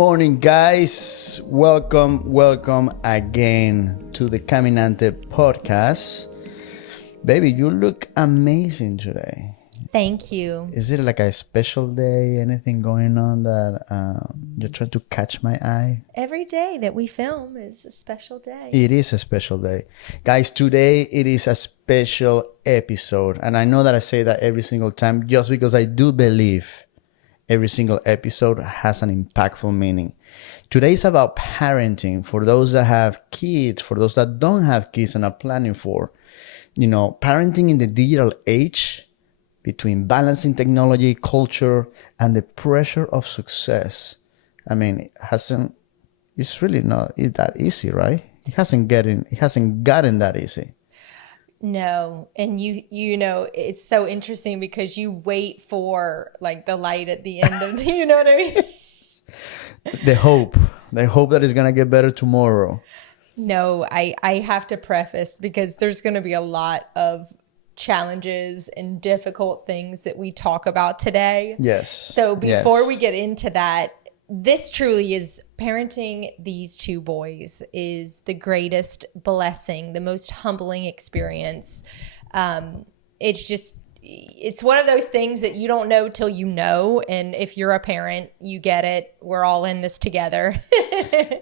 morning, guys. Welcome again to the Caminante podcast. Baby, you look amazing today. Thank you. Is it like a special day? Anything going on that you're trying to catch my eye? Every day that we film is a special day. It is a special day. Guys, today it is a special episode. And I know that I say that every single time just because I do believe every single episode has an impactful meaning. Today is about parenting for those that have kids, for those that don't have kids and are planning for. You know, parenting in the digital age, between balancing technology, culture, and the pressure of success. I mean, it's really not that easy, right? It hasn't gotten that easy. No. And you know, it's so interesting because you wait for like the light at the end of the, you know what I mean? The hope that it's going to get better tomorrow. No, I have to preface because there's going to be a lot of challenges and difficult things that we talk about today. Yes. So before we get into that, this truly is parenting these two boys is the greatest blessing, the most humbling experience. It's one of those things that you don't know till you know. And if you're a parent, you get it. We're all in this together.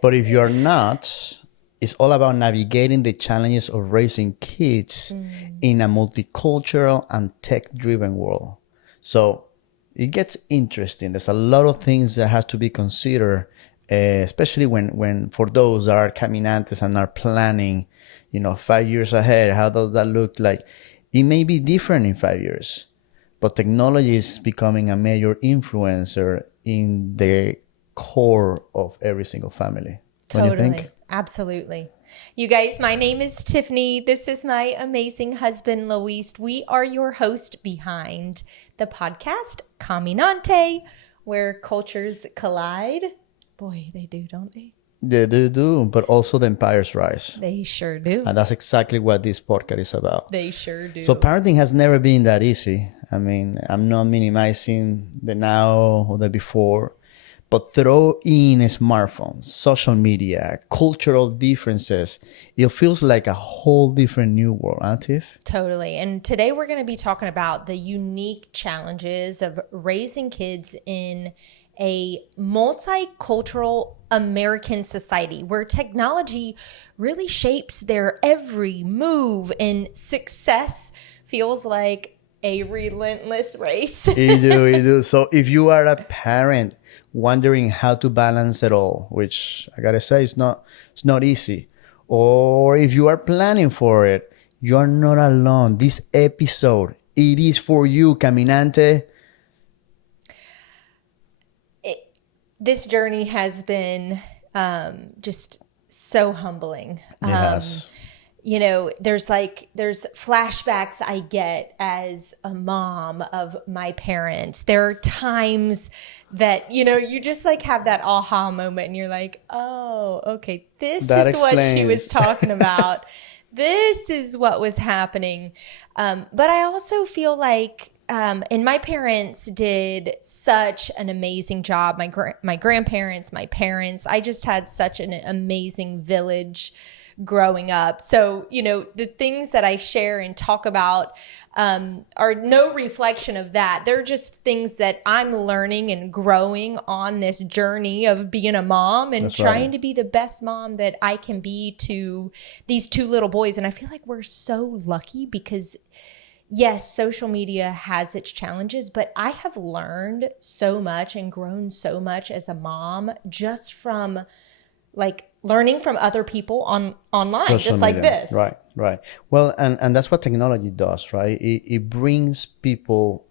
But if you're not, it's all about navigating the challenges of raising kids in a multicultural and tech-driven world. So it gets interesting. There's a lot of things that have to be considered, especially when for those that are caminantes and are planning, 5 years ahead. How does that look like? It may be different in 5 years, but technology is becoming a major influencer in the core of every single family. Totally. Don't you think? Absolutely. You guys, my name is Tiffany. This is my amazing husband, Luis. We are your host behind the podcast Caminante, where cultures collide. Boy, they do, don't they? Yeah, they do, but also the empires rise. They sure do. And that's exactly what this podcast is about. They sure do. So parenting has never been that easy. I mean, I'm not minimizing the now or the before. But throw in smartphones, social media, cultural differences, it feels like a whole different new world, huh, Tiff? Totally. And today we're going to be talking about the unique challenges of raising kids in a multicultural American society where technology really shapes their every move and success feels like a relentless race. You do. So if you are a parent wondering how to balance it all, which I gotta say it's not easy, or if you are planning for it, you're not alone. This episode, it is for you, Caminante. This journey has been just so humbling. It has. There's flashbacks I get as a mom of my parents. There are times that, you just like have that aha moment and you're like, oh, okay, this is what she was talking about. This is what was happening. But I also feel like, and my parents did such an amazing job. My grandparents, my parents, I just had such an amazing village growing up. So, the things that I share and talk about are no reflection of that. They're just things that I'm learning and growing on this journey of being a mom and trying to be the best mom that I can be to these two little boys. And I feel like we're so lucky because yes, social media has its challenges, but I have learned so much and grown so much as a mom just from learning from other people online, social just like media. this. Right. Well, and that's what technology does, right? It brings people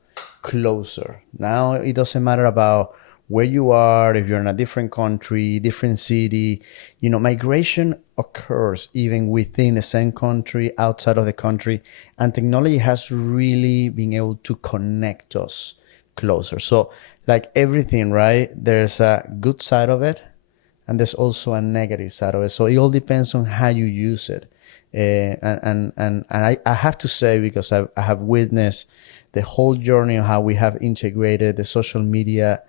closer. Now, it doesn't matter about where you are, if you're in a different country, different city. Migration occurs even within the same country, outside of the country. And technology has really been able to connect us closer. So like everything, right? There's a good side of it. And there's also a negative side of it. So it all depends on how you use it. And I have to say, because I have witnessed the whole journey of how we have integrated the social media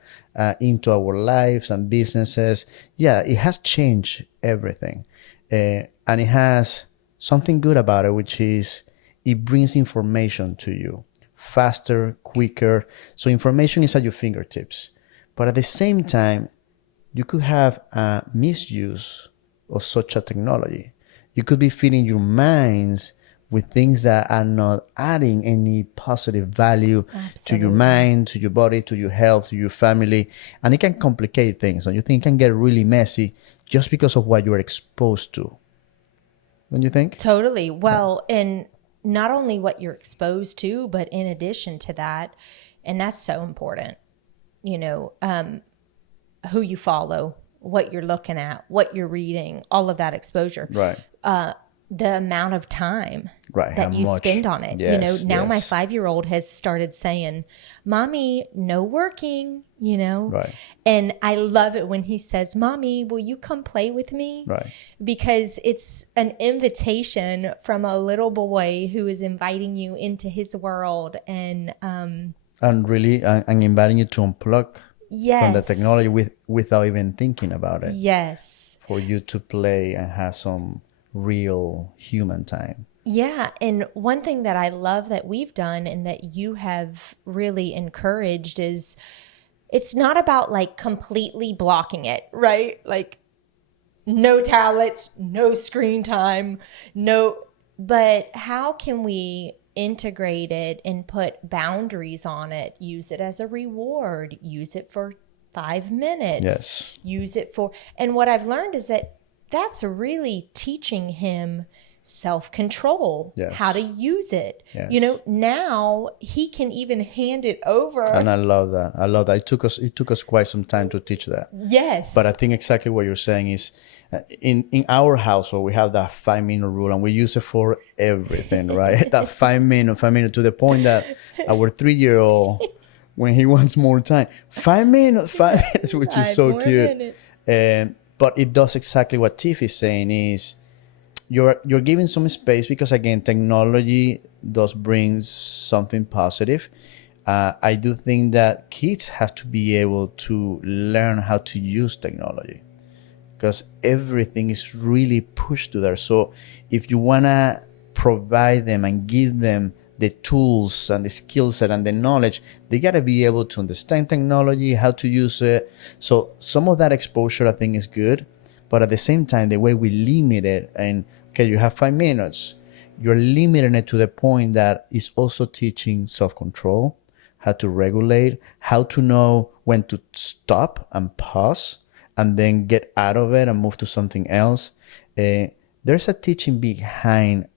into our lives and businesses, yeah, it has changed everything. And it has something good about it, which is it brings information to you faster, quicker. So information is at your fingertips. But at the same time, you could have a misuse of such a technology. You could be filling your minds with things that are not adding any positive value to your mind, to your body, to your health, to your family. And it can complicate things. And you think it can get really messy just because of what you're exposed to. Don't you think? Totally. Well, and not only what you're exposed to, but in addition to that, and that's so important, who you follow, what you're looking at, what you're reading, all of that exposure. Right. The amount of time Right. that How you much? spend on it. Yes, Now my yes. 5-year-old has started saying, Mommy, no working, Right. And I love it when he says, Mommy, will you come play with me? Right. Because it's an invitation from a little boy who is inviting you into his world. And Really, and inviting you to unplug yes. from the technology without even thinking about it. Yes. For you to play and have some real human time. Yeah. And one thing that I love that we've done and that you have really encouraged is it's not about like completely blocking it, right? Like no tablets, no screen time, but how can we integrate it and put boundaries on it? Use it as a reward, use it for 5 minutes, Yes. use it for, and what I've learned is that that's really teaching him self-control, Yes. how to use it. Yes. Now he can even hand it over. And I love that. It took us quite some time to teach that. Yes. But I think exactly what you're saying is in our household, we have that 5-minute rule and we use it for everything, right? That 5 minute to the point that our 3-year-old, when he wants more time, 5 minutes, which is so cute. But it does exactly what Tiff is saying is you're giving some space because, again, technology does bring something positive. I do think that kids have to be able to learn how to use technology because everything is really pushed to there. So if you want to provide them and give them the tools and the skill set and the knowledge, they got to be able to understand technology, how to use it. So some of that exposure I think is good, but at the same time, the way we limit it, and okay, you have 5 minutes, you're limiting it to the point that it's also teaching self-control, how to regulate, how to know when to stop and pause and then get out of it and move to something else. There's a teaching behind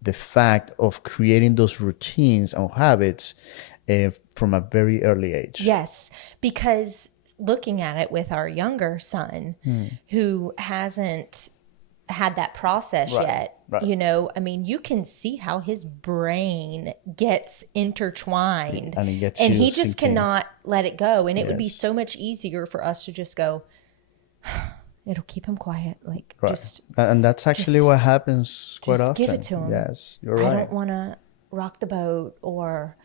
the fact of creating those routines and habits from a very early age. Yes, because looking at it with our younger son who hasn't had that process yet, right. you can see how his brain gets intertwined And he just cannot let it go. And it would be Yes. so much easier for us to just go, it'll keep him quiet. Like, Right. And that's actually what happens quite often. Give it to him. Yes, you're right. I don't want to rock the boat or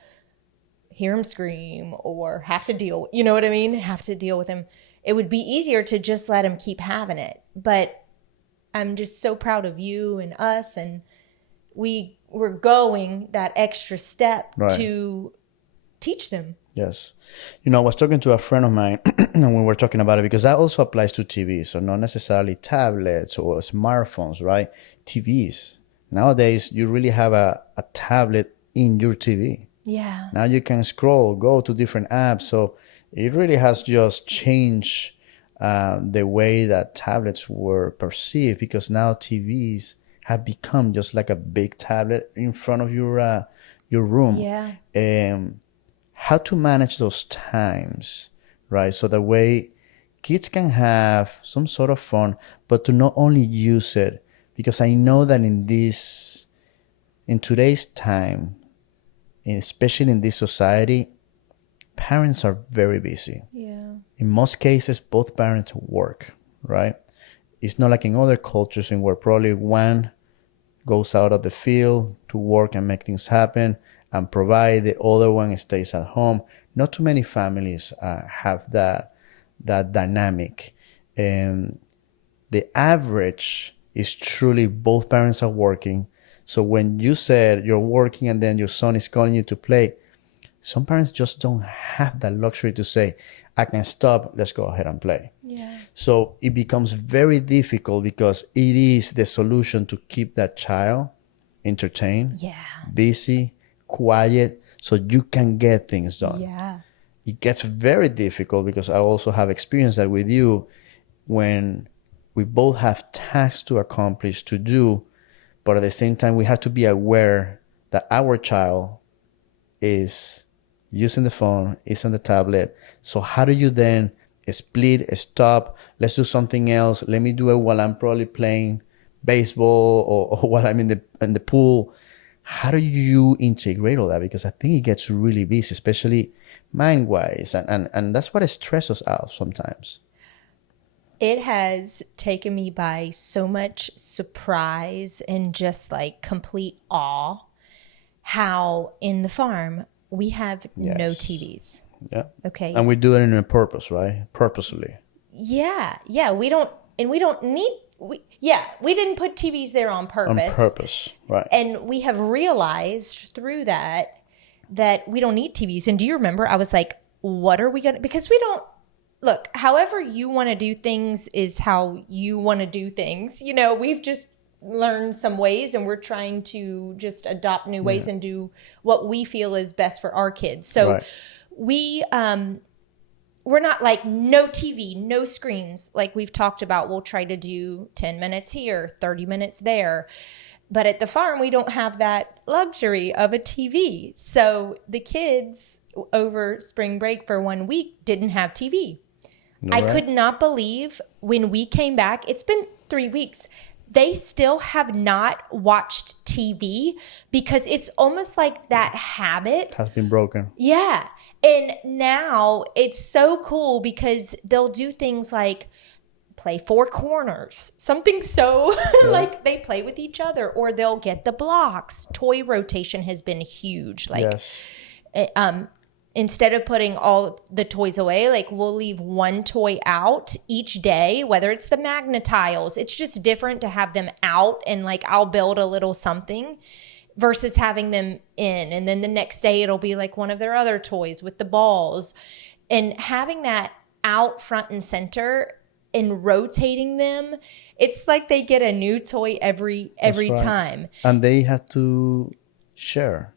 hear him scream or have to deal, have to deal with him. It would be easier to just let him keep having it. But I'm just so proud of you and us. And we're going that extra step to teach them. Yes. I was talking to a friend of mine and we were talking about it because that also applies to TVs. So not necessarily tablets or smartphones, right? TVs. Nowadays, you really have a tablet in your TV. Yeah. Now you can scroll, go to different apps. So it really has just changed the way that tablets were perceived because now TVs have become just like a big tablet in front of your room. Yeah. How to manage those times, right? So that way kids can have some sort of fun, but to not only use it, because I know that in today's time, especially in this society, parents are very busy. Yeah. In most cases, both parents work, right? It's not like in other cultures in where probably one goes out of the field to work and make things happen and provide, the other one stays at home. not too many families have that dynamic. And the average is truly both parents are working. So when you said you're working and then your son is calling you to play, some parents just don't have that luxury to say, I can stop, let's go ahead and play. Yeah. So it becomes very difficult because it is the solution to keep that child entertained, Yeah. busy, quiet, so you can get things done. Yeah. It gets very difficult because I also have experienced that with you when we both have tasks to accomplish, to do, but at the same time, we have to be aware that our child is using the phone, is on the tablet. So how do you then split, stop, let's do something else, let me do it while I'm probably playing baseball or while I'm in the pool? How do you integrate all that? Because I think it gets really busy, especially mind-wise. And that's what stresses us out sometimes. It has taken me by so much surprise and just like complete awe how in the farm we have no Yes. TVs. Yeah. Okay. And we do it in a purpose, right? Purposely. Yeah. We don't need, we didn't put TVs there on On purpose. purpose, right. And we have realized through that we don't need TVs. And do you remember, I was like, what are we going to, because we don't, look, however you want to do things is how you want to do things. You know, we've just learned some ways and we're trying to just adopt new ways and do what we feel is best for our kids. So we're not like no TV, no screens. Like we've talked about, we'll try to do 10 minutes here, 30 minutes there. But at the farm, we don't have that luxury of a TV. So the kids over spring break for 1 week didn't have TV. I could not believe when we came back, it's been 3 weeks, they still have not watched TV because it's almost like that habit has been broken. Yeah. And now it's so cool because they'll do things like play four corners, something so like they play with each other, or they'll get the blocks. Toy rotation has been huge. Like, instead of putting all the toys away, like we'll leave one toy out each day, whether it's the Magnetiles. It's just different to have them out and like I'll build a little something versus having them in. And then the next day it'll be like one of their other toys with the balls. And having that out front and center and rotating them, it's like they get a new toy every time. And they have to share.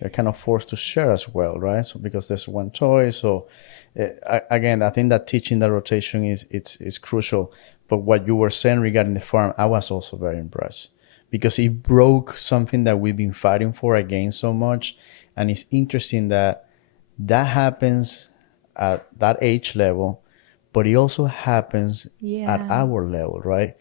They're kind of forced to share as well, right? So because there's one toy. So again, I think that teaching that rotation is crucial. But what you were saying regarding the farm, I was also very impressed because it broke something that we've been fighting for against so much. And it's interesting that happens at that age level, but it also happens at our level, right?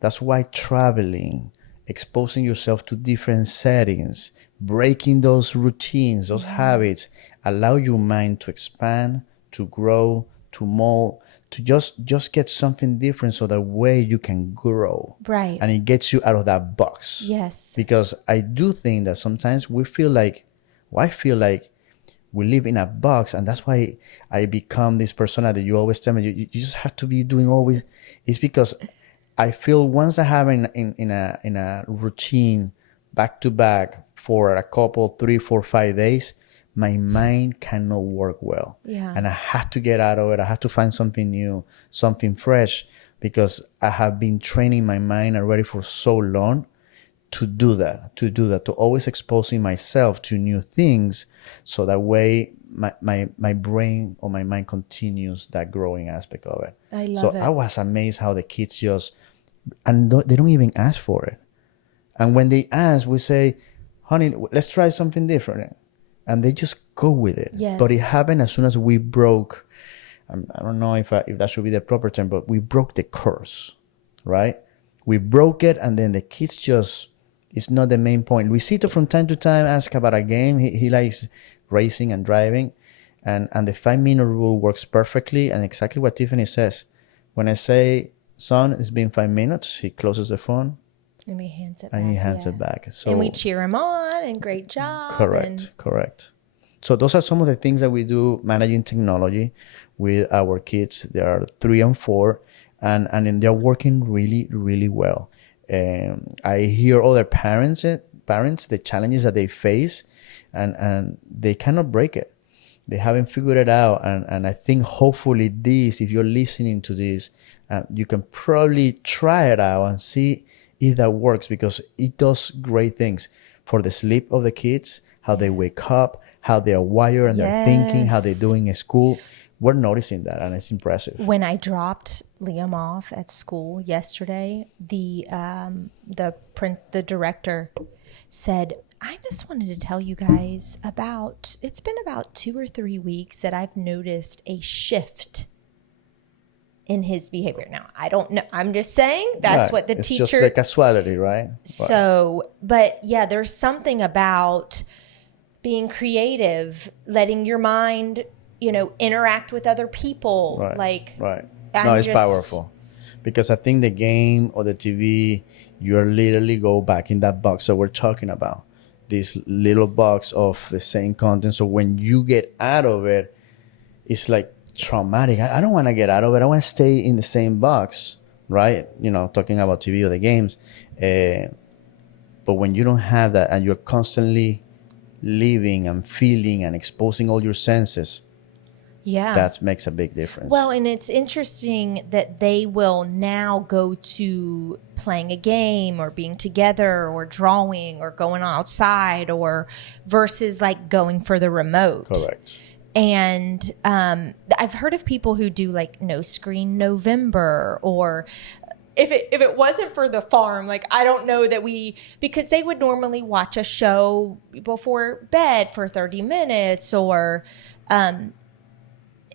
That's why traveling, exposing yourself to different settings, breaking those routines, those habits, allow your mind to expand, to grow, to mold, to just get something different so that way you can grow. Right. And it gets you out of that box. Yes. Because I do think that sometimes I feel like we live in a box, and that's why I become this persona that you always tell me, you just have to be doing always. It's because I feel once I have in a routine back to back for a couple, 3, 4, 5 days, my mind cannot work well. Yeah. And I have to get out of it. I have to find something new, something fresh, because I have been training my mind already for so long to do that, to always exposing myself to new things. So that way my brain or my mind continues that growing aspect of it. I love it. I was amazed how the kids just, and they don't even ask for it. And when they ask, we say, honey, let's try something different. And they just go with it. Yes. But it happened as soon as we broke, I don't know if that should be the proper term, but we broke the curse, right? We broke it, and then the kids just, it's not the main point. Luisito from time to time asks about a game. He likes racing and driving. And the 5-minute rule works perfectly. And exactly what Tiffany says. When I say, son, it's been 5 minutes, he closes the phone. And he hands it back. And he hands it back. So, and we cheer him on and great job. Correct. So those are some of the things that we do managing technology with our kids. They are 3 and 4, and they're working really, really well. I hear other parents, the challenges that they face, and they cannot break it. They haven't figured it out. And I think hopefully this, if you're listening to this, you can probably try it out and see if that works, because it does great things for the sleep of the kids, how they wake up, how they're wired and they're thinking, how they're doing in school. We're noticing that, and it's impressive. When I dropped Liam off at school yesterday, the director said, I just wanted to tell you guys it's been about 2 or 3 weeks that I've noticed a shift in his behavior. Now, I don't know. I'm just saying that's what the teacher. It's just the casualty, right? So, but yeah, there's something about being creative, letting your mind, interact with other people. Right. No, it's powerful, because I think the game or the TV, you're literally go back in that box that we're talking about, this little box of the same content. So when you get out of it, it's like traumatic. I don't want to get out of it. I want to stay in the same box, right? Talking about TV or the games. But when you don't have that, and you're constantly living and feeling and exposing all your senses, that makes a big difference. Well, and it's interesting that they will now go to playing a game or being together or drawing or going outside, or versus like going for the remote. Correct. And I've heard of people who do like no screen November, or if it wasn't for the farm, like I don't know that because they would normally watch a show before bed for 30 minutes or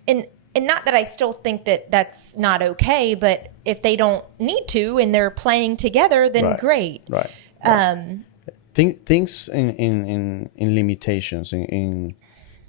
and not that I still think that that's not okay, but if they don't need to and they're playing together, then great. Right. Things in limitations, in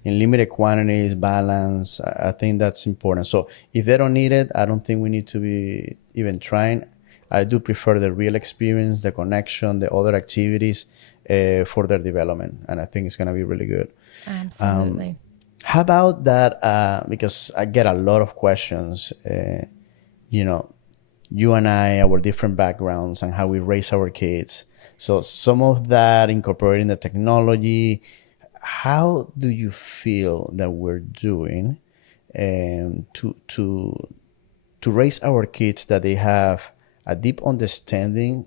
limited quantities, balance. I think that's important. So if they don't need it, I don't think we need to be even trying. I do prefer the real experience, the connection, the other activities for their development. And I think it's going to be really good. Absolutely. How about that? Because I get a lot of questions, you and I, our different backgrounds and how we raise our kids. So some of that incorporating the technology. How do you feel that we're doing to raise our kids, that they have a deep understanding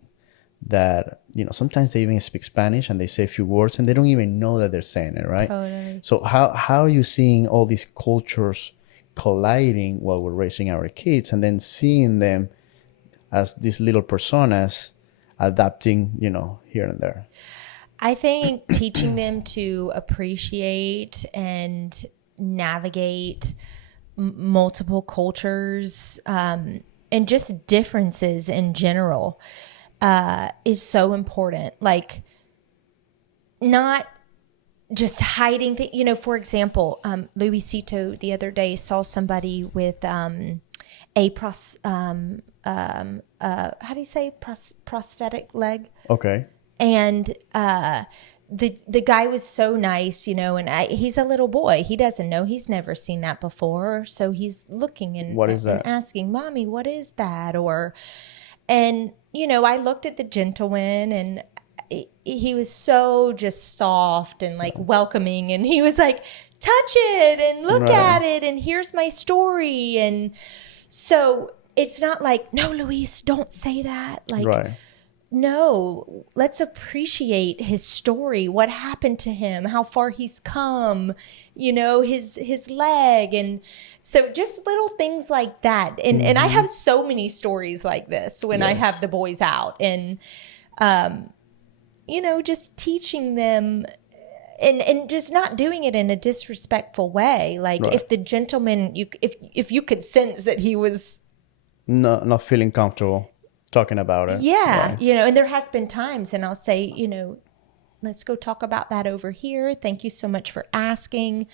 that, sometimes they even speak Spanish and they say a few words and they don't even know that they're saying it, right? Totally. So how are you seeing all these cultures colliding while we're raising our kids, and then seeing them as these little personas adapting, here and there? I think teaching them to appreciate and navigate multiple cultures and just differences in general is so important. Like, not just hiding things. For example, Luisito the other day saw somebody with how do you say prosthetic leg? Okay. And the guy was so nice, and he's a little boy. He doesn't know. He's never seen that before. So he's looking and, what is that? And asking, Mommy, what is that? And I looked at the gentleman, and he was so just soft and like welcoming. And he was like, touch it and look at it. And here's my story. And so it's not like, no, Luis, don't say that. Like, no, let's appreciate his story, what happened to him, how far he's come, his leg. And so just little things like that. And I have so many stories like this when I have the boys out, and, just teaching them and just not doing it in a disrespectful way. Like if the gentleman, if you could sense that he was not feeling comfortable talking about it. Yeah. And there has been times, and I'll say, let's go talk about that over here. Thank you so much for asking.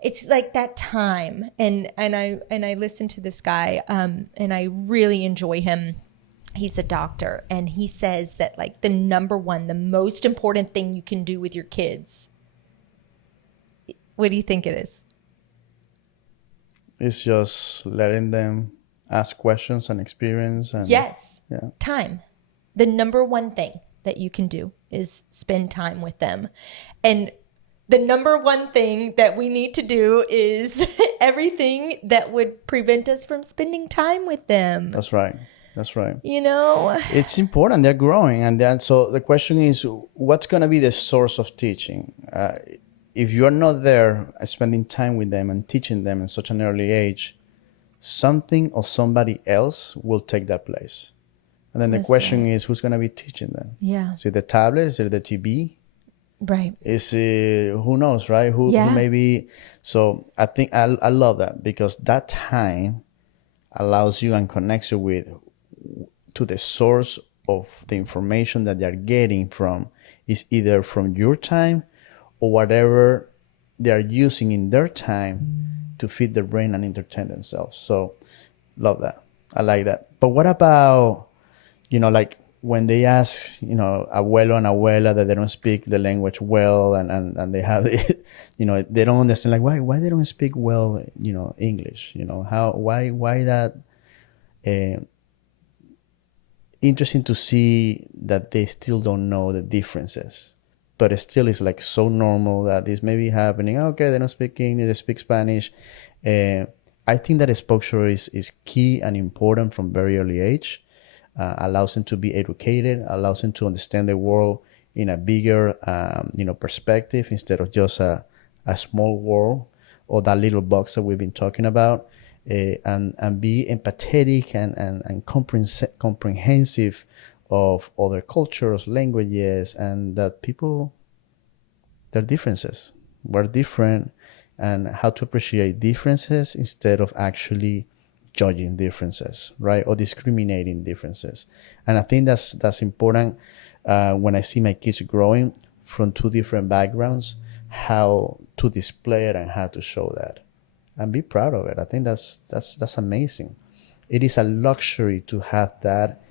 It's like that time. And I listen to this guy, and I really enjoy him. He's a doctor, and he says that like the most important thing you can do with your kids What do you think it is? It's just letting them ask questions and experience. And Yes. Yeah. Time. The number one thing that you can do is spend time with them. And the number one thing that we need to do is everything that would prevent us from spending time with them. That's right. You know? It's important. They're growing. So the question is, what's going to be the source of teaching? If you're not there spending time with them and teaching them in such an early age, something or somebody else will take that place. And then the question is, who's going to be teaching them? Yeah. Is it the tablet? Is it the TV? Right. Is it, who knows, right? Who maybe. So I think I love that, because that time allows you and connects you to the source of the information that they're getting from, is either from your time or whatever they're using in their time to feed their brain and entertain themselves. So love that. I like that. But what about, like when they ask, abuelo and abuela that they don't speak the language well, and they have, they don't understand, like, why they don't speak well, English, why that, interesting to see that they still don't know the differences, but it still is like so normal that this may be happening. Okay, they don't speak English, they speak Spanish. I think that exposure is key and important from very early age. Allows them to be educated, allows them to understand the world in a bigger, perspective, instead of just a small world or that little box that we've been talking about. And be empathetic and comprehensive of other cultures, languages, and that people, their differences, we're different, and how to appreciate differences instead of actually judging differences, right? Or discriminating differences. And I think that's important when I see my kids growing from two different backgrounds, how to display it and how to show that. And be proud of it. I think that's amazing. It is a luxury to have that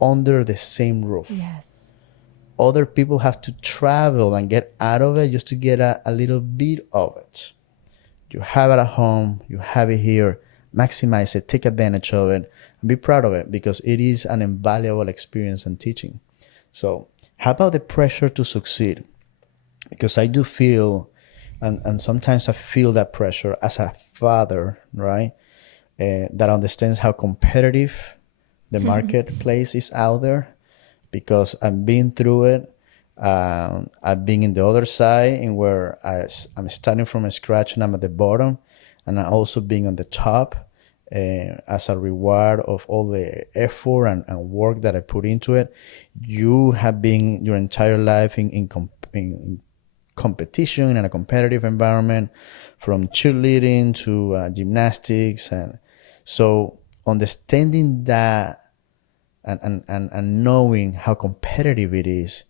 under the same roof. Yes. Other people have to travel and get out of it just to get a little bit of it. You have it at home. You have it here. Maximize it. Take advantage of it. And be proud of it, because it is an invaluable experience and teaching. So how about the pressure to succeed? Because I do feel, and sometimes I feel that pressure as a father, right? That understands how competitive the marketplace is out there, because I've been through it. I've been in the other side, in where I'm starting from scratch and I'm at the bottom, and I'm also being on the top as a reward of all the effort and work that I put into it. You have been your entire life in competition, in a competitive environment, from cheerleading to gymnastics. And so understanding that and knowing how competitive it is,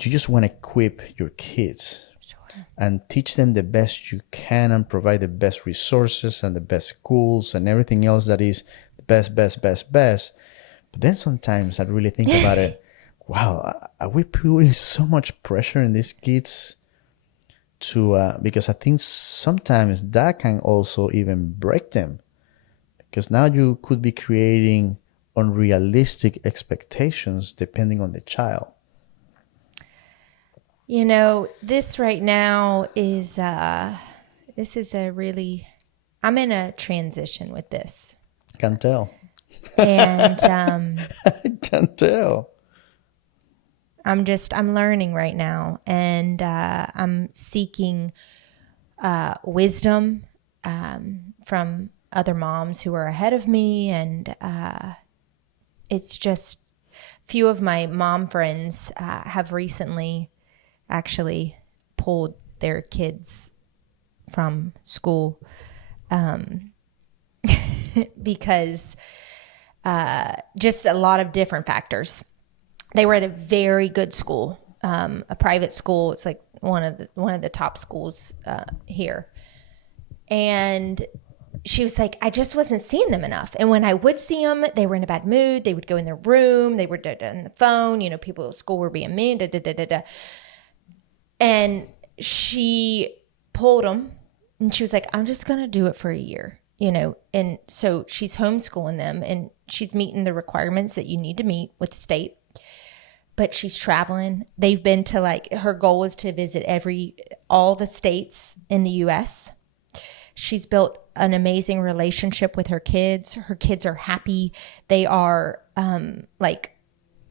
you just want to equip your kids and teach them the best you can, and provide the best resources and the best schools and everything else that is the best. But then sometimes I really think about it, wow, are we putting so much pressure in these kids because I think sometimes that can also even break them, because now you could be creating unrealistic expectations depending on the child. This right now is this is a really, I'm in a transition with this. Can tell. And I can tell. I'm learning right now, and I'm seeking wisdom from other moms who are ahead of me. And it's just, few of my mom friends have recently actually pulled their kids from school because just a lot of different factors. They were at a very good school, a private school. It's like one of the top schools here. And she was like, I just wasn't seeing them enough. And when I would see them, they were in a bad mood. They would go in their room. They were on the phone. People at school were being mean. And she pulled them, and she was like, I'm just going to do it for a year, you know? And so she's homeschooling them, and she's meeting the requirements that you need to meet with the state, but she's traveling. They've been to, like, her goal is to visit all the states in the US. She's built an amazing relationship with her kids. Her kids are happy. They are like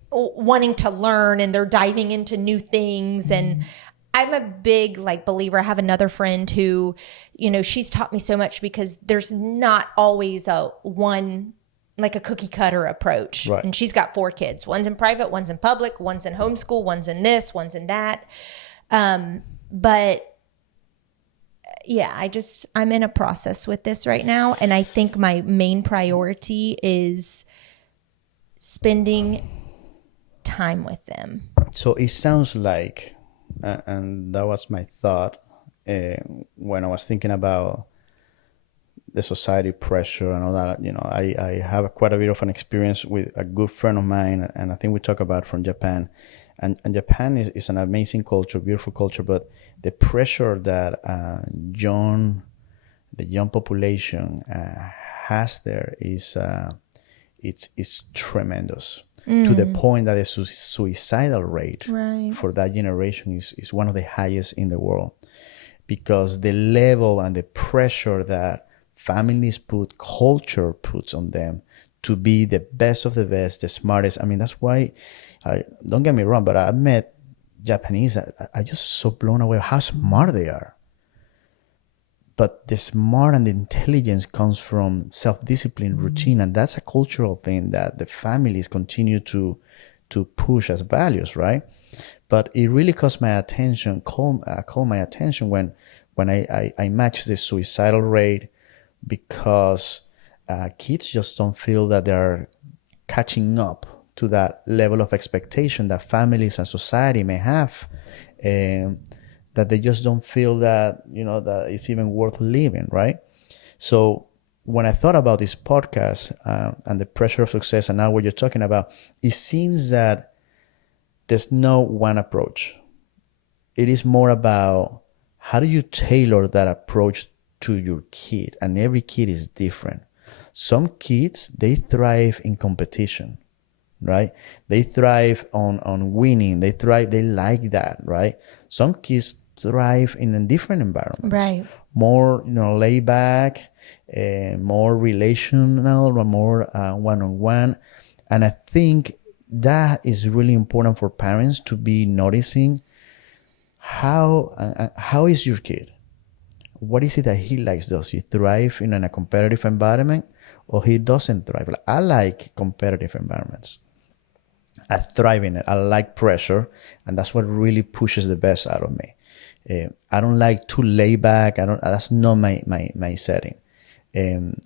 wanting to learn, and they're diving into new things. And I'm a big like believer. I have another friend who, you know, she's taught me so much, because there's not always like a cookie cutter approach. Right. And she's got 4 kids. One's in private, one's in public, one's in homeschool, one's in this, one's in that. But yeah, I'm in a process with this right now. And I think my main priority is spending time with them. So it sounds like, and that was my thought when I was thinking about the society pressure and all that. You know, I have quite a bit of an experience with a good friend of mine, and I think we talk about from Japan. And Japan is an amazing culture, beautiful culture, but the pressure that the young population has there is it's tremendous, to the point that the suicidal rate for that generation is one of the highest in the world, because the level and the pressure that families culture puts on them to be the best of the best, the smartest. I mean, that's why, don't get me wrong, but I've met Japanese, I just so blown away how smart they are. But the smart and the intelligence comes from self-discipline, routine, and that's a cultural thing that the families continue to push as values, right? But it really caught my attention, called my attention when I matched the suicidal rate, because kids just don't feel that they're catching up to that level of expectation that families and society may have, that they just don't feel that, you know, that it's even worth living, right? So when I thought about this podcast and the pressure of success, and now what you're talking about, it seems that there's no one approach. It is more about how do you tailor that approach to your kid, and every kid is different. Some kids, they thrive in competition, right? They thrive on winning. They like that, right? Some kids thrive in different environments, right? More, you know, laid back, more relational, more one-on-one. And I think that is really important for parents to be noticing how is your kid? What is it that he likes? Does he thrive in a competitive environment, or he doesn't thrive? Like, I like competitive environments. I thrive in it. I like pressure, and that's what really pushes the best out of me. I don't like too laid back. That's not my setting.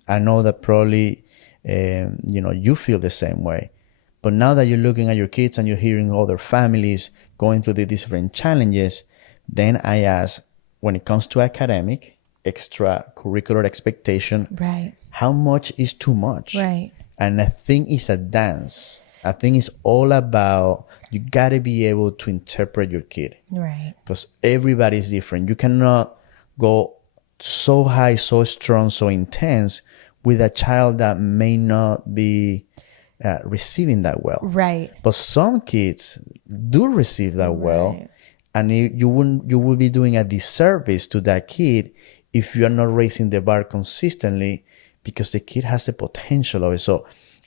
I know that probably you feel the same way. But now that you're looking at your kids and you're hearing other families going through the different challenges, then I ask, when it comes to academic, extracurricular expectation, right, how much is too much? Right. And I think it's a dance. I think it's all about, you got to be able to interpret your kid. Right. Because everybody is different. You cannot go so high, so strong, so intense with a child that may not be receiving that well. Right. But some kids do receive that well. And you will be doing a disservice to that kid if you're not raising the bar consistently, because the kid has the potential of it. So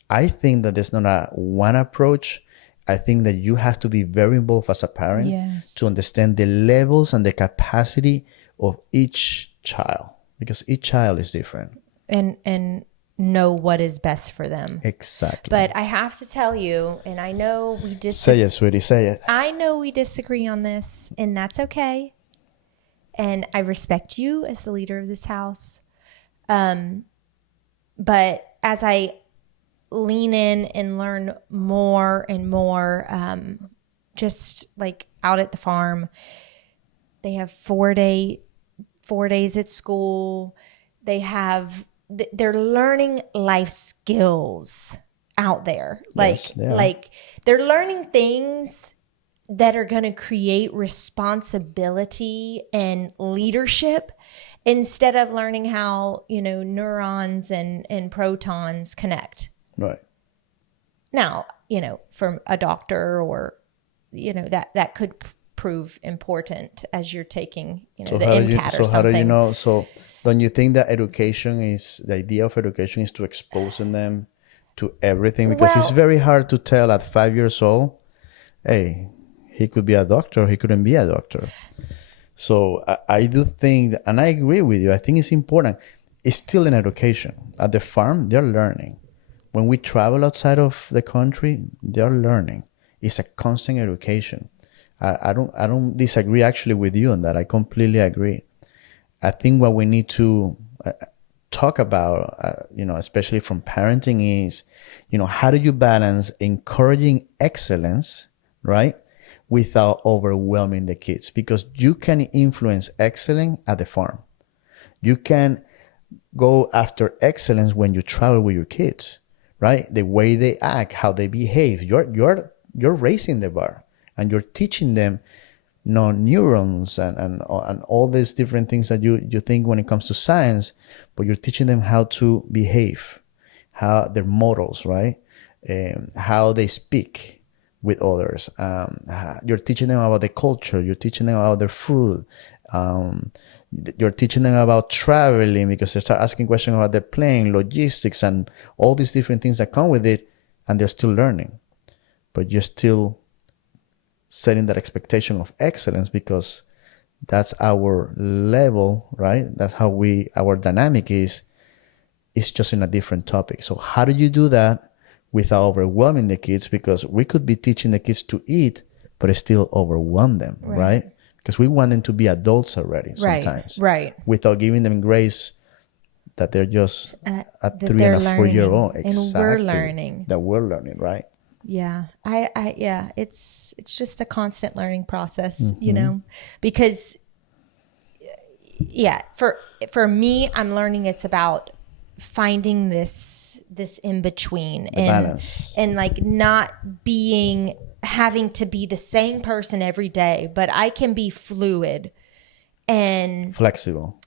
I think that there's not a one approach. I think that you have to be very involved as a parent, yes, to understand the levels and the capacity of each child, because each child is different. And know what is best for them. Exactly. But I have to tell you, and I know we say it, sweetie, say it. I know we disagree on this, and that's okay. And I respect you as the leader of this house. But as I lean in and learn more and more, just like out at the farm, they have 4 days at school. They're learning life skills out there. Yes, Like they're learning things that are going to create responsibility and leadership instead of learning how, neurons and protons connect. Right. Now, from a doctor or, that could prove important as you're taking, the MCAT or something. How do you know? So don't you think that the idea of education is to exposing them to everything? Because it's very hard to tell at 5 years old, hey, he could be a doctor, he couldn't be a doctor. So I do think, and I agree with you, I think it's important. It's still an education. At the farm, they're learning. When we travel outside of the country, they're learning. It's a constant education. I don't disagree actually with you on that. I completely agree. I think what we need to talk about, especially from parenting is, how do you balance encouraging excellence, right, without overwhelming the kids? Because you can influence excellence at the farm. You can go after excellence when you travel with your kids, right? The way they act, how they behave. You're raising the bar, and you're teaching them neurons and all these different things that you think when it comes to science, but you're teaching them how to behave, how their models, right? How they speak with others. You're teaching them about the culture. You're teaching them about their food. You're teaching them about traveling because they start asking questions about the plane, logistics, and all these different things that come with it, and they're still learning. But you're still setting that expectation of excellence because that's our level, right? That's how our dynamic is. It's just in a different topic. So how do you do that without overwhelming the kids? Because we could be teaching the kids to eat, but it still overwhelm them, right? Because we want them to be adults already sometimes. Right. Without giving them grace that they're just a 3 and a 4 year old. Exactly. And we're learning. That we're learning, right? Yeah. It's just a constant learning process, because for me, I'm learning it's about finding this in between and balance, and like not having to be the same person every day, but I can be fluid and flexible.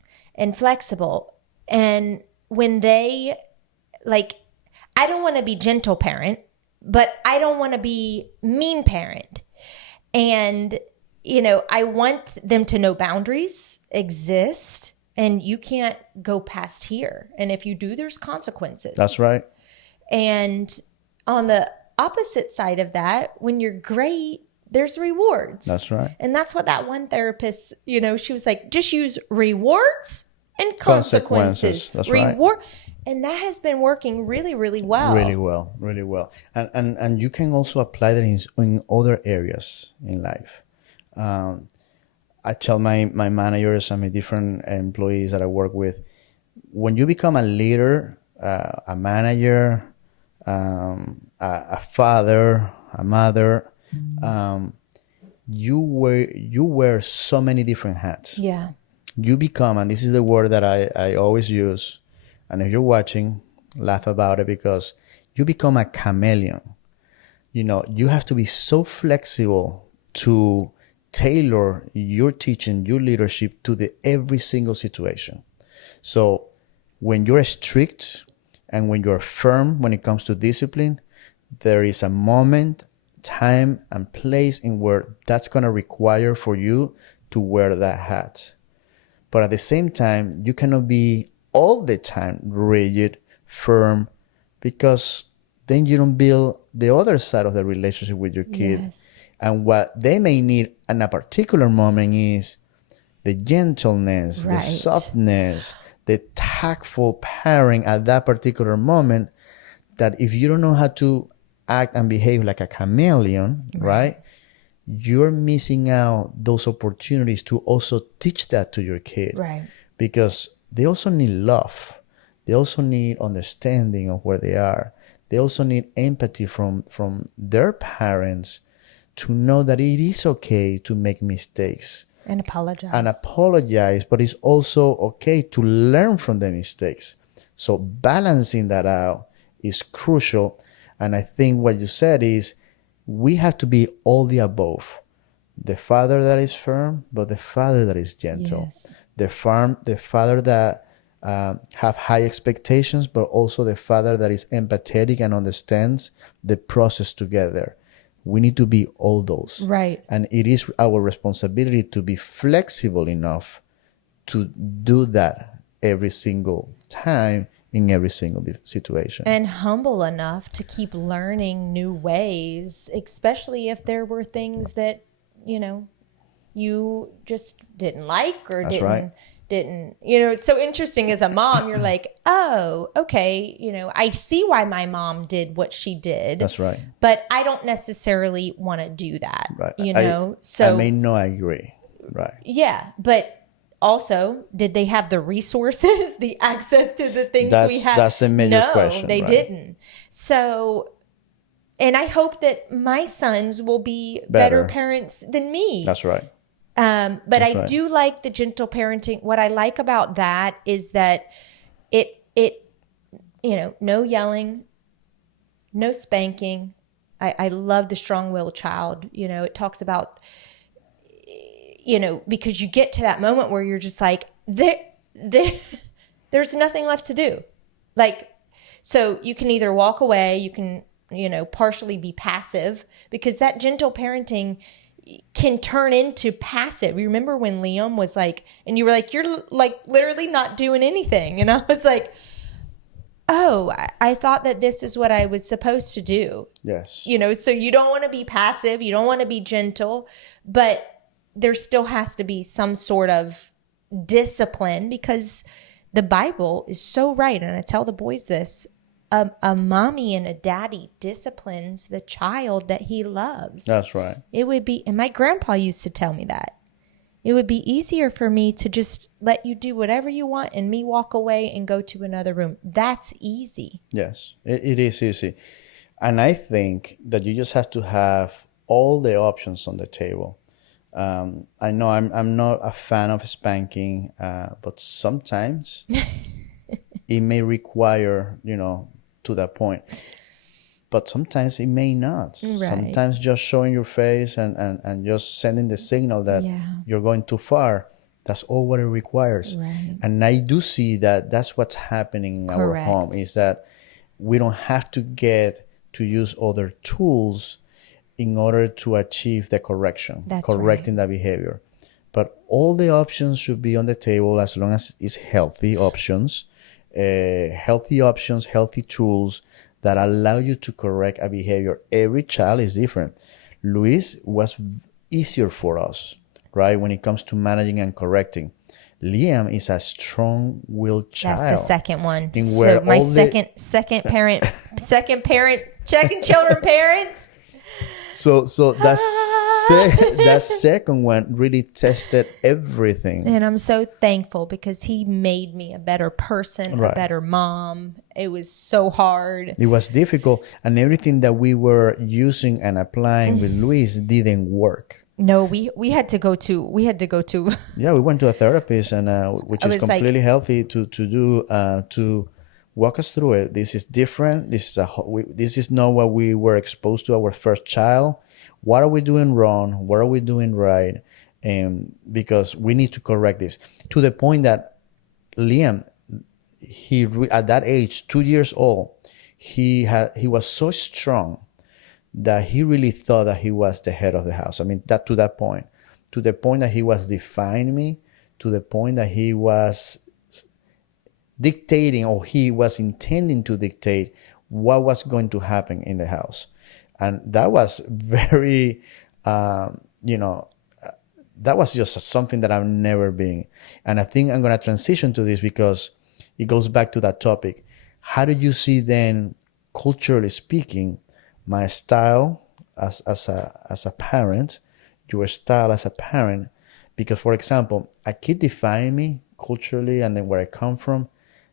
And when they I don't want to be gentle parent, but I don't want to be mean parent. And, I want them to know boundaries exist and you can't go past here. And if you do, there's consequences. That's right. And on the opposite side of that, when you're great, there's rewards. That's right. And that's what that one therapist, she was like, just use rewards and consequences. That's right. And that has been working really, really well. Really well. And you can also apply that in other areas in life. I tell my managers and my different employees that I work with, when you become a leader, a manager, a father, a mother, you wear so many different hats. Yeah. You become, and this is the word that I always use, and if you're watching, laugh about it, because you become a chameleon. You have to be so flexible to tailor your teaching, your leadership to every single situation. So when you're strict and when you're firm when it comes to discipline, there is a moment, time, and place in where that's going to require for you to wear that hat. But at the same time, you cannot be all the time rigid, firm, because then you don't build the other side of the relationship with your kid. Yes. And what they may need in a particular moment is the gentleness, Right. the softness, the tactful pairing at that particular moment, that if you don't know how to act and behave like a chameleon, right? You're missing out those opportunities to also teach that to your kid. Right. Because they also need love. They also need understanding of where they are. They also need empathy from their parents to know that it is okay to make mistakes. And apologize. But it's also okay to learn from the mistakes. So balancing that out is crucial. And I think what you said is we have to be all the above. The father that is firm, but the father that is gentle. Yes. The father that have high expectations, but also the father that is empathetic and understands the process together. We need to be all those. Right. And it is our responsibility to be flexible enough to do that every single time in every single situation. And humble enough to keep learning new ways, especially if there were things that, you just didn't like or That's right. didn't, it's so interesting as a mom, you're like, oh, okay. I see why my mom did what she did. That's right. But I don't necessarily want to do that, Right. So I may not agree. Right. yeah, but also, did they have the resources, the access to the things we have? That's a major question. No, they didn't. So, and I hope that my sons will be better parents than me. That's right. But I do like the gentle parenting. What I like about that is that it no yelling, no spanking. I love the strong-willed child. It talks about, because you get to that moment where you're just like, there's nothing left to do. Like, so you can either walk away, you can, partially be passive, because that gentle parenting can turn into passive. You remember when Liam was like, and you were like, you're like literally not doing anything. And I was like, oh, I thought that this is what I was supposed to do. Yes. So you don't want to be passive. You don't want to be gentle, but there still has to be some sort of discipline, because the Bible is so right. And I tell the boys this, a mommy and a daddy disciplines the child that he loves. That's right. It would be, and my grandpa used to tell me that, it would be easier for me to just let you do whatever you want and me walk away and go to another room. That's easy. Yes, it is easy. And I think that you just have to have all the options on the table. I know I'm not a fan of spanking, but sometimes it may require, to that point. But sometimes it may not. Right. Sometimes just showing your face and just sending the signal that you're going too far, that's all what it requires. Right. And I do see that that's what's happening in our home, is that we don't have to get to use other tools in order to achieve the correcting the behavior. But all the options should be on the table, as long as it's healthy options, healthy tools that allow you to correct a behavior. Every child is different. Luis was easier for us, right, when it comes to managing and correcting. Liam is a strong-willed child. That's the second one. So my second parent, second children parents. So that second one really tested everything. And I'm so thankful, because he made me a better person, Right. a better mom. It was so hard. It was difficult, and everything that we were using and applying with Luis didn't work. No, we had to go to Yeah, we went to a therapist, and which is completely healthy to walk us through it. This is different. This is not what we were exposed to our first child. What are we doing wrong? What are we doing right? Because we need to correct this, to the point that Liam, at that age, 2 years old, he was so strong that he really thought that he was the head of the house. I mean, to the point that he was defying me, to the point that he was dictating, or he was intending to dictate what was going to happen in the house. And that was very, that was just something that I've never been. And I think I'm going to transition to this, because it goes back to that topic. How did you see then, culturally speaking, my style as a parent, your style as a parent? Because, for example, a kid define me culturally, and then where I come from,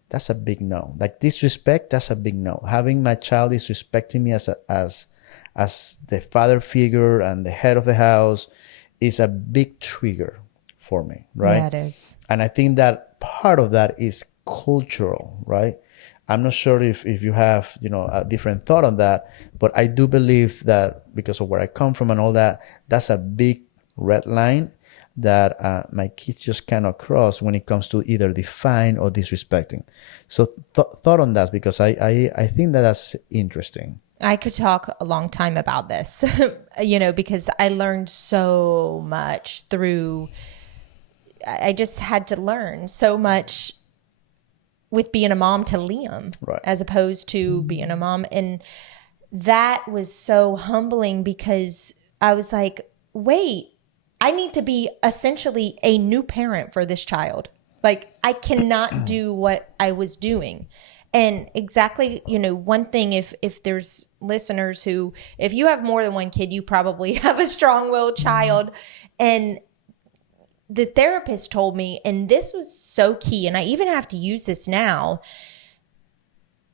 that's a big no. Like disrespect, that's a big no. Having my child disrespecting me as the father figure and the head of the house is a big trigger for me, right? Yeah, it is. And I think that part of that is cultural, right? I'm not sure if you have, a different thought on that, but I do believe that because of where I come from and all that, that's a big red line that my kids just cannot cross when it comes to either define or disrespecting. So thought on that, because I think that that's interesting. I could talk a long time about this, because I learned so much I just had to learn so much with being a mom to Liam, right, as opposed to being a mom. And that was so humbling, because I was like, wait, I need to be essentially a new parent for this child. Like, I cannot do what I was doing. And exactly, one thing, if there's listeners who, if you have more than one kid, you probably have a strong-willed child. And the therapist told me, and this was so key, and I even have to use this now,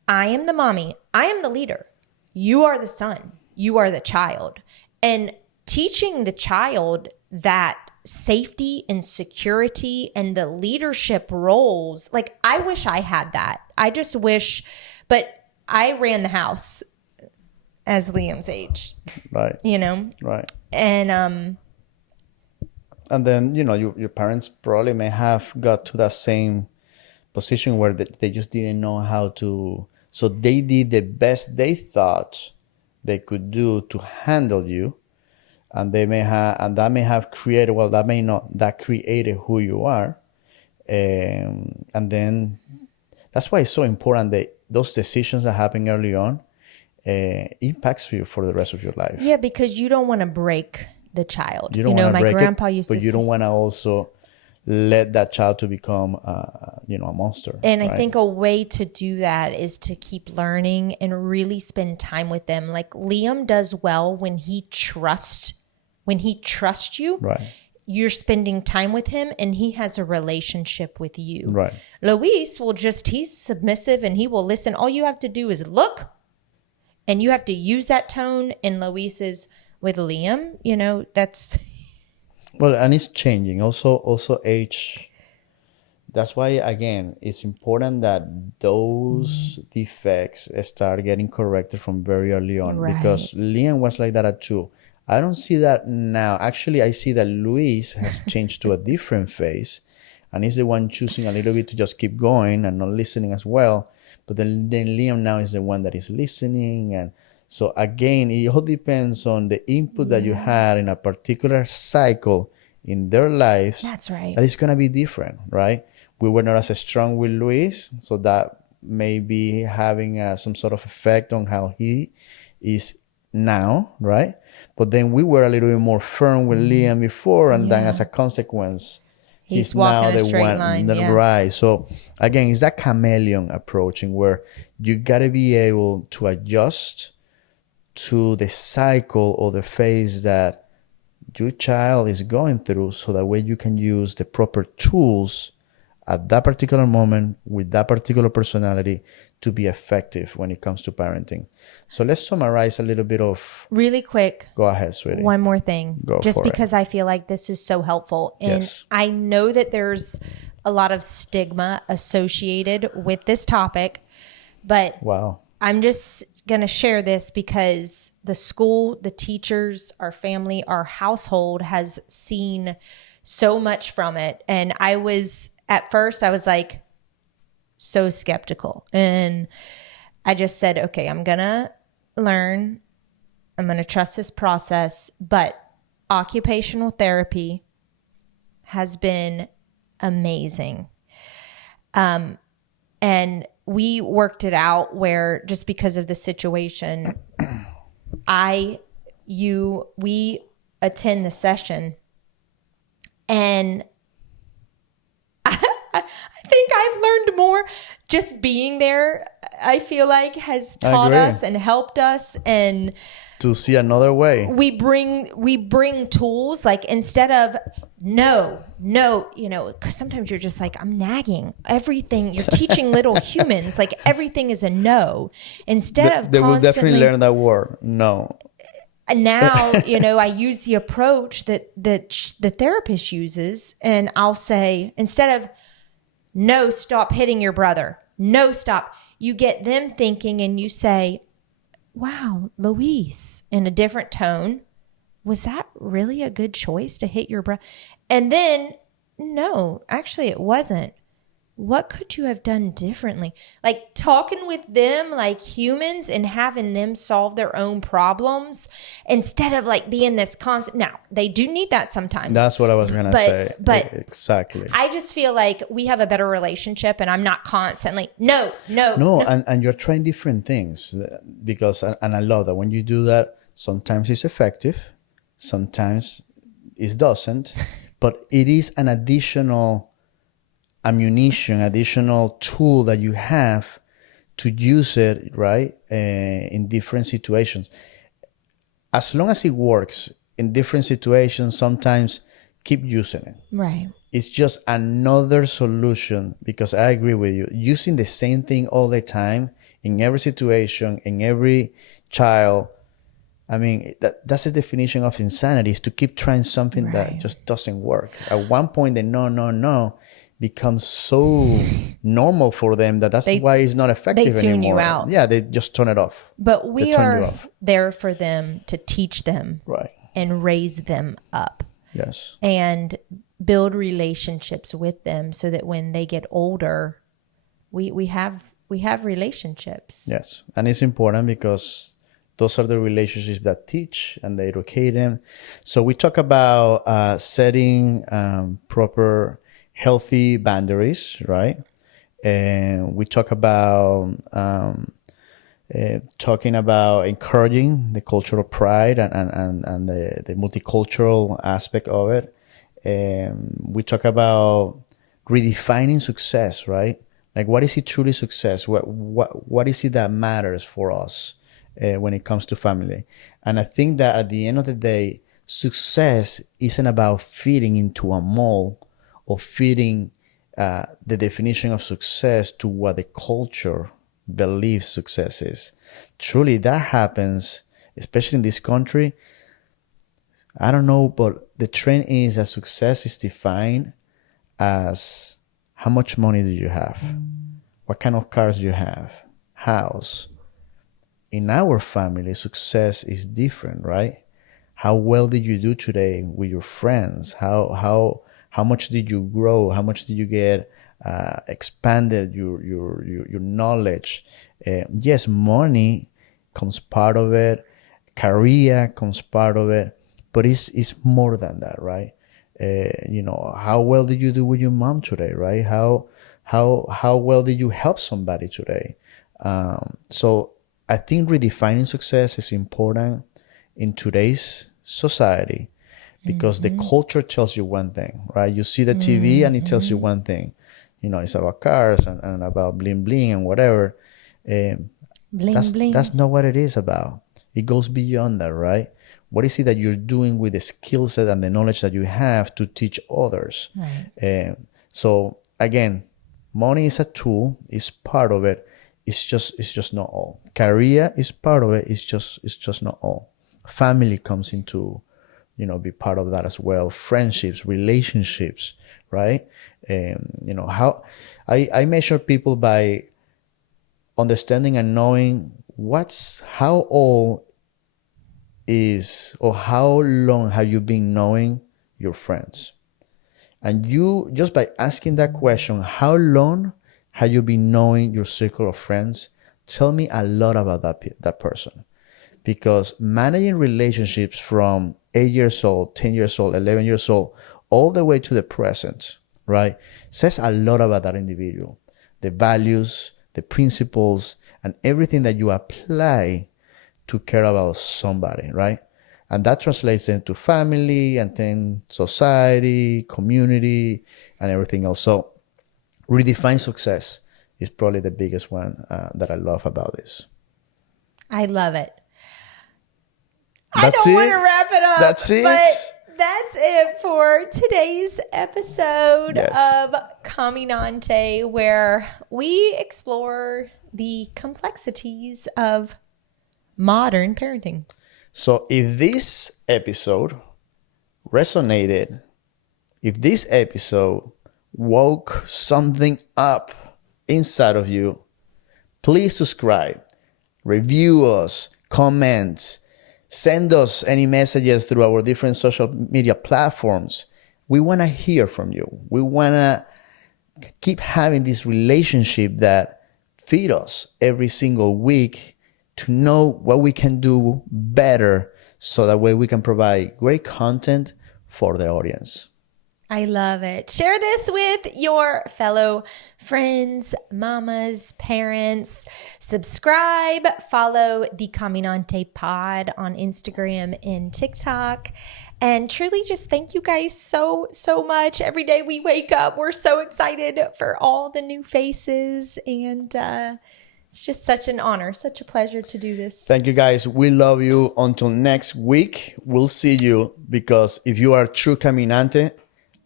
I am the mommy. I am the leader. You are the son. You are the child. And teaching the child that safety and security and the leadership roles, like, I wish I had that. I just wish, but I ran the house as Liam's age. Right. Right. And then, your parents probably may have got to that same position where they just didn't know how to. So they did the best they thought they could do to handle you. And that may have created, that created who you are. And then that's why it's so important that those decisions that happen early on impacts you for the rest of your life. Yeah, because you don't want to break the child. You don't want to my break grandpa it, used but to you don't want to also let that child to become, a monster. And right? I think a way to do that is to keep learning and really spend time with them. Like, Liam does well when he trusts you. Right. You're spending time with him and he has a relationship with you. Right. Luis he's submissive and he will listen. All you have to do is look, and you have to use that tone. And Luis is with Liam, that's... Well, and it's changing. Also age. That's why, again, it's important that those defects start getting corrected from very early on. Right. Because Liam was like that at 2. I don't see that now. Actually, I see that Luis has changed to a different phase, and he's the one choosing a little bit to just keep going and not listening as well. But then Liam now is the one that is listening. And so again, it all depends on the input that you had in a particular cycle in their lives. That's right. That is going to be different, right? We were not as strong with Luis, so that may be having some sort of effect on how he is now, right? But then we were a little bit more firm with Liam before, and then as a consequence, he's walking now a straight line. Yeah. Right. So again, it's that chameleon approaching where you got to be able to adjust to the cycle or the phase that your child is going through, so that way you can use the proper tools at that particular moment with that particular personality to be effective when it comes to parenting. So let's summarize a little bit of... Really quick. Go ahead, sweetie. One more thing. Go just for because it. I feel like this is so helpful. And yes. I know that there's a lot of stigma associated with this topic, but wow. I'm just going to share this because the school, the teachers, our family, our household has seen so much from it. And at first I was like so skeptical, and I just said, okay, I'm going to learn. I'm going to trust this process. But occupational therapy has been amazing. And we worked it out where, just because of the situation, we attend the session, and I think I've learned more just being there. I feel like has taught us and helped us, and to see another way. We bring tools, like, instead of no, because sometimes you're just like, I'm nagging everything. You're teaching little humans, like, everything is a no. Instead they will definitely learn that word, no. And now, I use the approach that the therapist uses, and I'll say, instead of no, stop hitting your brother. No, stop. You get them thinking, and you say, wow, Luis, in a different tone. was that really a good choice to hit your brother? And then, no, actually it wasn't. What could you have done differently? Like talking with them like humans and having them solve their own problems instead of like being this constant. Now, they do need that sometimes. That's what I was going to say. But exactly. I just feel like we have a better relationship and I'm not constantly, no. And you're trying different things because, and I love that when you do that, sometimes it's effective, sometimes it doesn't, but it is an additional ammunition, additional tool that you have to use it, right, in different situations. As long as it works in different situations, sometimes keep using it. Right. It's just another solution, because I agree with you. Using the same thing all the time in every situation, in every child, I mean, that's the definition of insanity, is to keep trying something that just doesn't work. At one point, the no becomes so normal for them that's why it's not effective they tune anymore. You out. Yeah, they just turn it off. But we are there for them to teach them, right, and raise them up. Yes. And build relationships with them so that when they get older, we have relationships. Yes. And it's important because those are the relationships that teach and they educate them. So we talk about setting proper healthy boundaries, right? And we talk about talking about encouraging the cultural pride and the multicultural aspect of it. We talk about redefining success, right? Like, what is it truly success? What is it that matters for us when it comes to family? And I think that at the end of the day, success isn't about fitting into a mold or fitting the definition of success to what the culture believes success is. Truly, that happens, especially in this country. I don't know, but the trend is that success is defined as how much money do you have, what kind of cars you have, house. In our family, success is different, right? How well did you do today with your friends? How much did you grow? How much did you get expanded your knowledge? Yes, money comes part of it. Career comes part of it. But it's more than that, right? How well did you do with your mom today, right? How well did you help somebody today? So I think redefining success is important in today's society, because the culture tells you one thing, right? You see the TV and it tells you one thing. It's about cars and about bling bling and whatever. Bling bling. That's not what it is about. It goes beyond that, right? What is it that you're doing with the skill set and the knowledge that you have to teach others? Right. So again, money is a tool, it's part of it. It's just not all. Career is part of it. It's just not all. Family comes into, be part of that as well. Friendships, relationships, right? How I measure people by understanding and knowing how old is, or how long have you been knowing your friends? And you, just by asking that question, how long have you been knowing your circle of friends, tell me a lot about that person. Because managing relationships from 8 years old, 10 years old, 11 years old, all the way to the present, right, says a lot about that individual. The values, the principles, and everything that you apply to care about somebody, right? And that translates into family, and then society, community, and everything else. So redefine success is probably the biggest one that I love about this. I love it. That's I don't want to wrap it up. That's it. But that's it for today's episode of Caminante, where we explore the complexities of modern parenting. So if this episode resonated, if this episode woke something up inside of you, please subscribe, review us, comment, Send us any messages through our different social media platforms. We want to hear from you. We want to keep having this relationship that feed us every single week to know what we can do better so that way we can provide great content for the audience. I love it. Share this with your fellow friends, mamas, parents. Subscribe, follow the Caminante pod on Instagram and TikTok. And truly just thank you guys so much. Every day we wake up, we're so excited for all the new faces. And it's just such an honor, such a pleasure to do this. Thank you guys. We love you. Until next week, we'll see you, because if you are a true Caminante,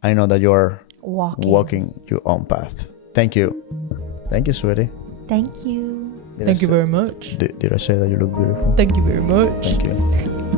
I know that you're walking your own path. Thank you. Thank you, sweetie. Thank you. Thank you very much. Did I say that you look beautiful? Thank you very much. Thank you.